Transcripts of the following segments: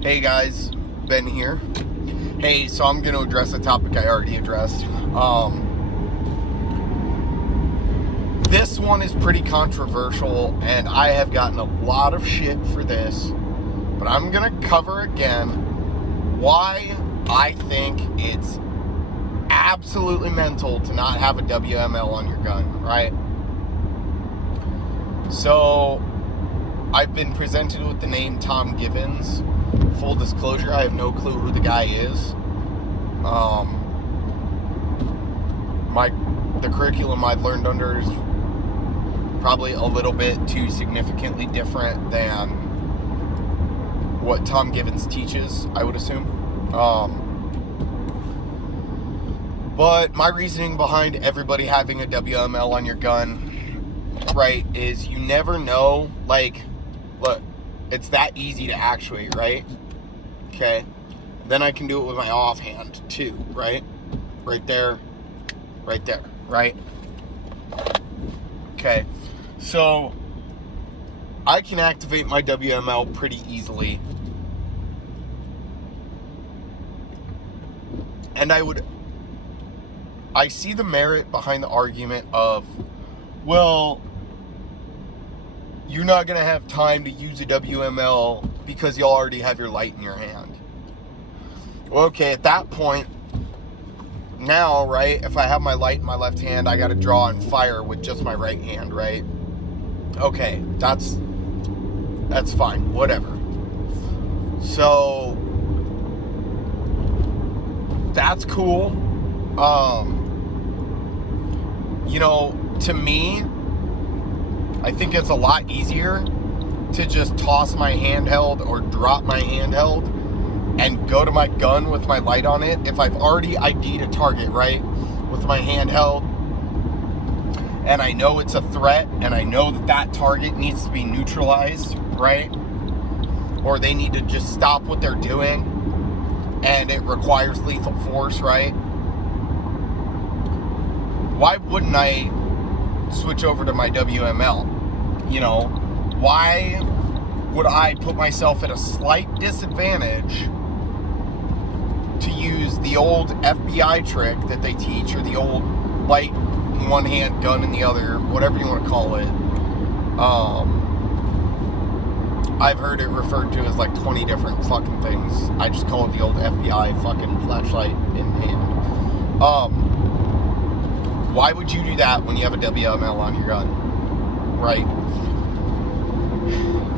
Hey guys, Ben here. Hey, so I'm going to address a topic I already addressed. This one is pretty controversial, and I have gotten a lot of shit for this, but I'm going to cover again why I think it's absolutely mental to not have a WML on your gun, right? So, I've been presented with the name Tom Givens. Full disclosure, I have no clue who the guy is. The curriculum I've learned under is probably a little bit too significantly different than what Tom Givens teaches, I would assume. But my reasoning behind everybody having a WML on your gun, right, is you never know, like, look, it's that easy to actuate, right? Okay. Then I can do it with my offhand, too, right? Right there, right? Okay. So, I can activate my WML pretty easily. And I see the merit behind the argument of, well, you're not going to have time to use a WML because you already have your light in your hand. Well, okay, at that point, now, right, if I have my light in my left hand, I got to draw and fire with just my right hand, right? Okay, that's fine, whatever. So, that's cool. To me, I think it's a lot easier to just toss my handheld or drop my handheld and go to my gun with my light on it if I've already ID'd a target, right, with my handheld, and I know it's a threat, and I know that target needs to be neutralized, right, or they need to just stop what they're doing, and it requires lethal force, right? Why wouldn't I switch over to my WML? Why would I put myself at a slight disadvantage to use the old FBI trick that they teach, or the old light in one hand, gun in the other, whatever you want to call it? I've heard it referred to as like 20 different fucking things. I just call it the old FBI fucking flashlight in hand. Why would you do that when you have a WML on your gun? Right?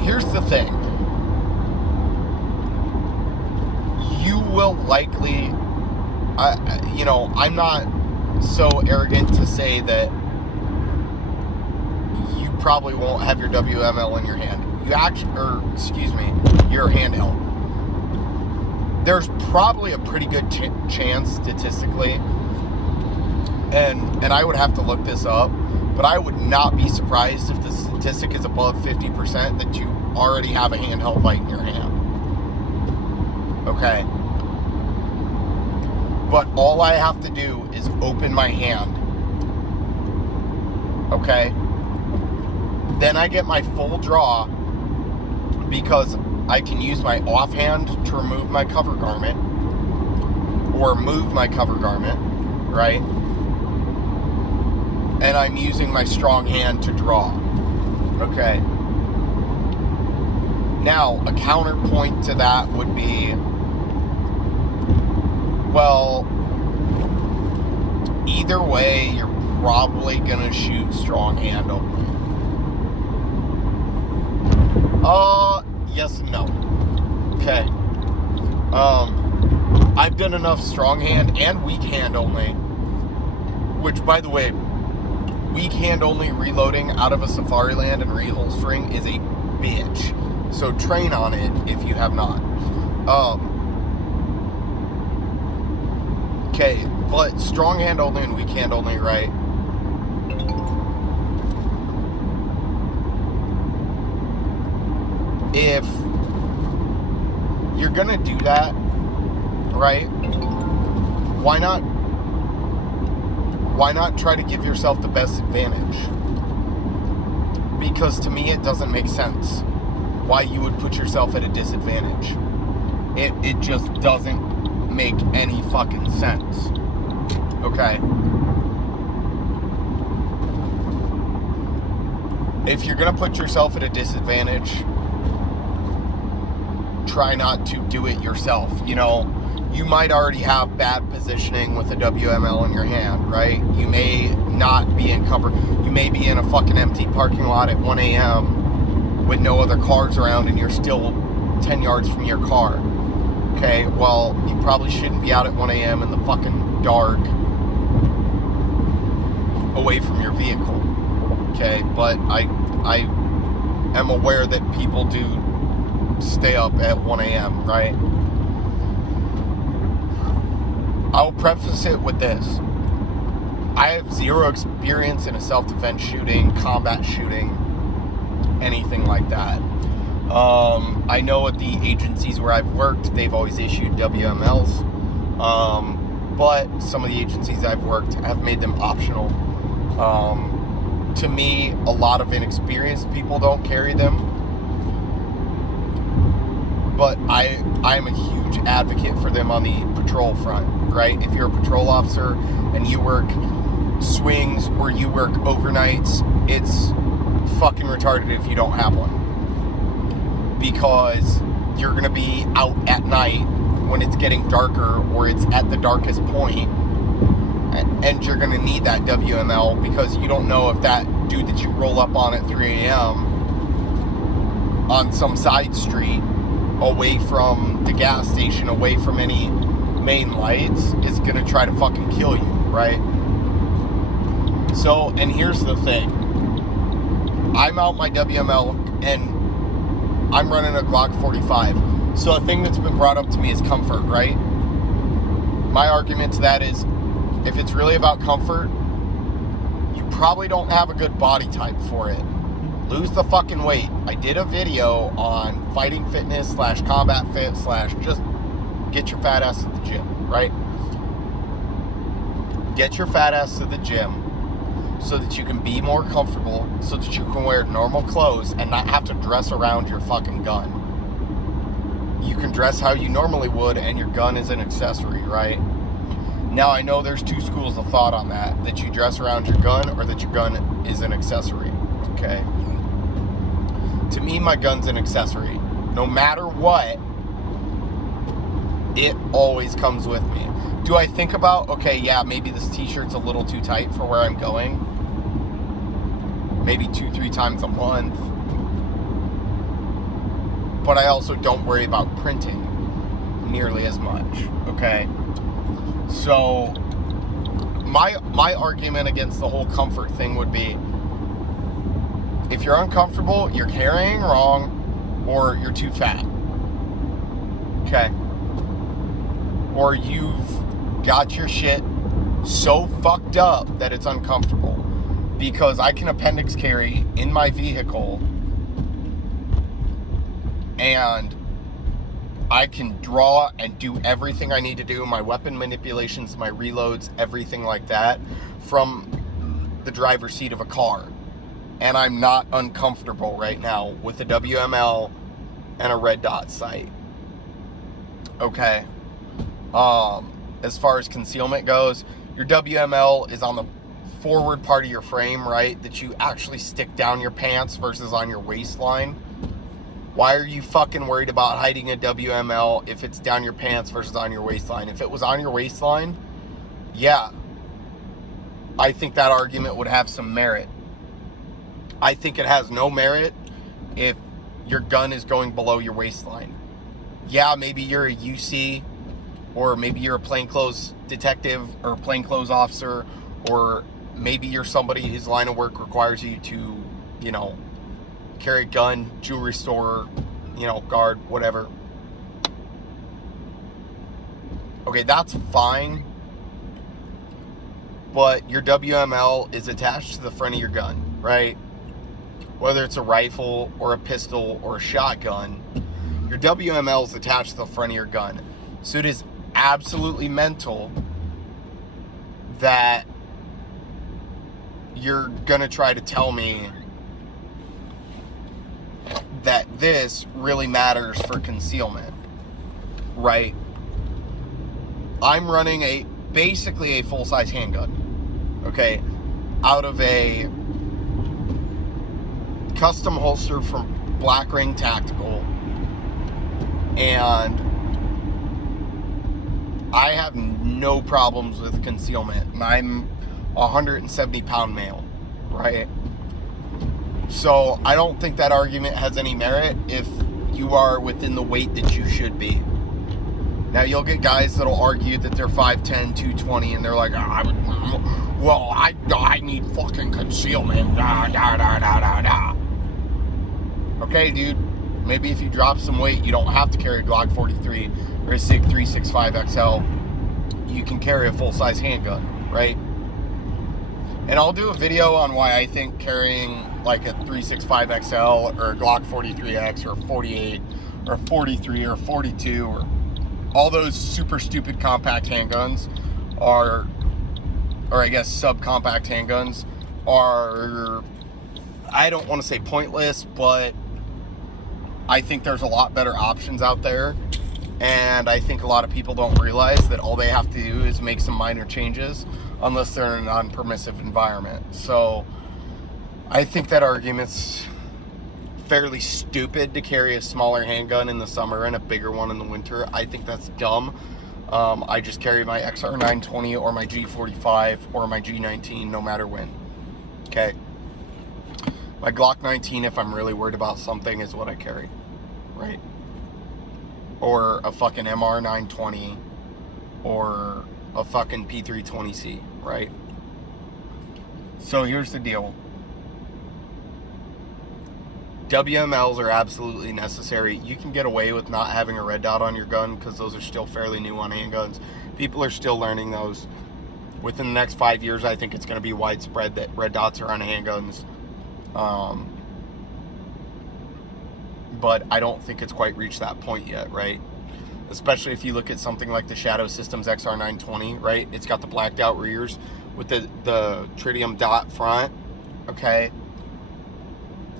Here's the thing. You will likely, I'm not so arrogant to say that you probably won't have your WML in your hand. Your handheld. There's probably a pretty good chance statistically, and I would have to look this up, but I would not be surprised if the statistic is above 50% that you already have a handheld light in your hand. Okay? But all I have to do is open my hand. Okay? Then I get my full draw because I can use my offhand to remove my cover garment or move my cover garment, right? And I'm using my strong hand to draw. Okay. Now, a counterpoint to that would be, well, either way, you're probably gonna shoot strong hand only. Yes and no. Okay. I've done enough strong hand and weak hand only, which, by the way, weak hand only reloading out of a Safariland and reholstering is a bitch. So train on it if you have not. Okay, but strong hand only and weak hand only, right? If you're gonna do that, right? Why not try to give yourself the best advantage? Because to me, it doesn't make sense why you would put yourself at a disadvantage. It just doesn't make any fucking sense. Okay? If you're gonna put yourself at a disadvantage, try not to do it yourself. You know, you might already have bad positioning with a WML in your hand, right? You may not be in cover. You may be in a fucking empty parking lot at 1 a.m. with no other cars around and you're still 10 yards from your car. Okay, well, you probably shouldn't be out at 1 a.m. in the fucking dark away from your vehicle. Okay, but I am aware that people do stay up at 1 a.m., right? I'll preface it with this. I have zero experience in a self-defense shooting, combat shooting, anything like that. I know at the agencies where I've worked, they've always issued WMLs. But some of the agencies I've worked have made them optional. To me, a lot of inexperienced people don't carry them. But I'm a huge advocate for them on the patrol front, right? If you're a patrol officer and you work swings or you work overnights, it's fucking retarded if you don't have one. Because you're going to be out at night when it's getting darker or it's at the darkest point, and you're going to need that WML because you don't know if that dude that you roll up on at 3 a.m. on some side street away from the gas station, away from any main lights, is going to try to fucking kill you, right? So, and here's the thing. I'm out my WML and I'm running a Glock 45. So a thing that's been brought up to me is comfort, right? My argument to that is, if it's really about comfort, you probably don't have a good body type for it. Lose the fucking weight. I did a video on fighting fitness / combat fit / just get your fat ass to the gym, right? Get your fat ass to the gym so that you can be more comfortable, so that you can wear normal clothes and not have to dress around your fucking gun. You can dress how you normally would and your gun is an accessory, right? Now, I know there's two schools of thought on that you dress around your gun or that your gun is an accessory, okay? To me, my gun's an accessory. No matter what, it always comes with me. Do I think about, okay, yeah, maybe this t-shirt's a little too tight for where I'm going? Maybe 2-3 times a month. But I also don't worry about printing nearly as much, okay? So, my argument against the whole comfort thing would be, if you're uncomfortable, you're carrying wrong, or you're too fat. Okay? Or you've got your shit so fucked up that it's uncomfortable. Because I can appendix carry in my vehicle, and I can draw and do everything I need to do, my weapon manipulations, my reloads, everything like that, from the driver's seat of a car. And I'm not uncomfortable right now with a WML and a red dot sight. Okay. As far as concealment goes, your WML is on the forward part of your frame, right? That you actually stick down your pants versus on your waistline. Why are you fucking worried about hiding a WML if it's down your pants versus on your waistline? If it was on your waistline, yeah, I think that argument would have some merit. I think it has no merit if your gun is going below your waistline. Yeah, maybe you're a UC, or maybe you're a plainclothes detective or plainclothes officer, or maybe you're somebody whose line of work requires you to, you know, carry a gun, jewelry store, you know, guard, whatever. Okay, that's fine. But your WML is attached to the front of your gun, right? Whether it's a rifle or a pistol or a shotgun, your WML is attached to the front of your gun. So it is absolutely mental that you're gonna try to tell me that this really matters for concealment. right? I'm running basically a full-size handgun, okay, out of a custom holster from Black Ring Tactical, and I have no problems with concealment, and I'm a 170-pound male, right? So I don't think that argument has any merit if you are within the weight that you should be. Now, you'll get guys that'll argue that they're 5'10", 220, and they're like, I need fucking concealment. Okay, dude. Maybe if you drop some weight, you don't have to carry a Glock 43 or a SIG 365 XL. You can carry a full-size handgun, right? And I'll do a video on why I think carrying like a 365 XL or a Glock 43X or 48 or 43 or 42 or all those super stupid compact handguns or I guess subcompact handguns are, I don't want to say pointless, but I think there's a lot better options out there. And I think a lot of people don't realize that all they have to do is make some minor changes unless they're in a non-permissive environment. So I think that argument's fairly stupid to carry a smaller handgun in the summer and a bigger one in the winter. I think that's dumb. I just carry my XR 920 or my G45 or my G19 no matter when. Okay. My Glock 19, if I'm really worried about something, is what I carry, right? Or a fucking MR 920 or a fucking P320C, right? So here's the deal. WMLs are absolutely necessary. You can get away with not having a red dot on your gun because those are still fairly new on handguns. People are still learning those. Within the next 5 years, I think it's going to be widespread that red dots are on handguns. But I don't think it's quite reached that point yet, right? Especially if you look at something like the Shadow Systems XR 920, right? It's got the blacked out rears with the tritium dot front, okay?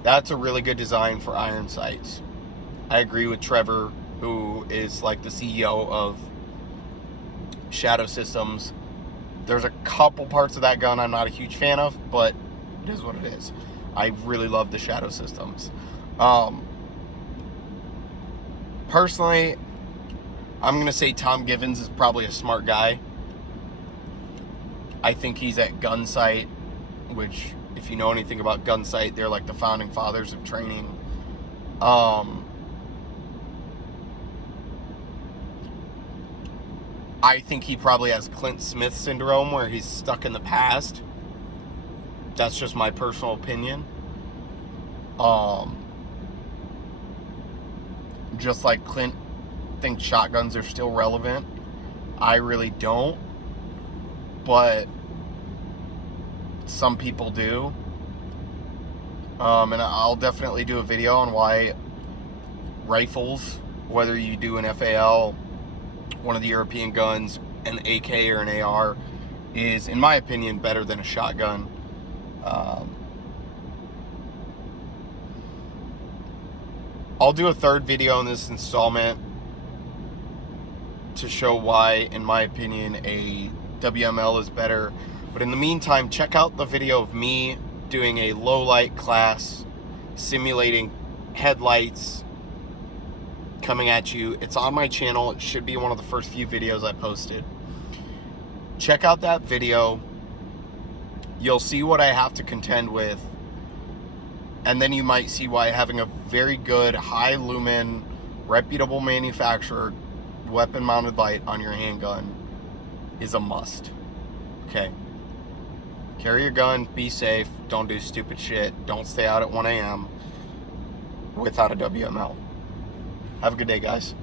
That's a really good design for iron sights. I agree with Trevor, who is like the CEO of Shadow Systems. There's a couple parts of that gun I'm not a huge fan of, but it is what it is. I really love the Shadow Systems. Personally, I'm going to say Tom Givens is probably a smart guy. I think he's at Gunsight, which, if you know anything about Gunsight, they're like the founding fathers of training. I think he probably has Clint Smith syndrome where he's stuck in the past. That's just my personal opinion. Just like Clint thinks shotguns are still relevant. I really don't. But some people do. And I'll definitely do a video on why rifles, whether you do an FAL, one of the European guns, an AK or an AR, is, in my opinion, better than a shotgun. I'll do a third video in this installment to show why, in my opinion, a WML is better. But in the meantime, check out the video of me doing a low light class simulating headlights coming at you. It's on my channel. It should be one of the first few videos I posted. Check out that video. You'll see what I have to contend with. And then you might see why having a very good, high lumen, reputable manufacturer weapon mounted light on your handgun is a must. Okay. Carry your gun, be safe, don't do stupid shit, don't stay out at 1 a.m. without a WML. Have a good day, guys.